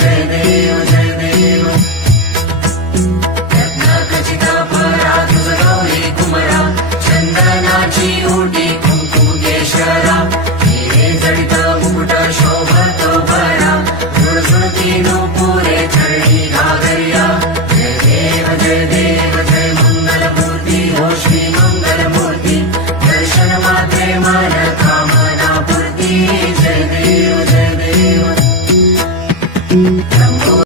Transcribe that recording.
जय देव जय देव रत्नाखचिता परातुसरोही कुमरा चंदनाची ओटी कुंकुम केशरा हिरे जडित मुकुट शोभतो भरा झुळझुळती नूपुरे चरणी घागरिया जय देव जय मंगलमूर्ती हो श्री मंगलमूर्ती दर्शन मात्रे मन कामना पूर्ती जय देव जय देव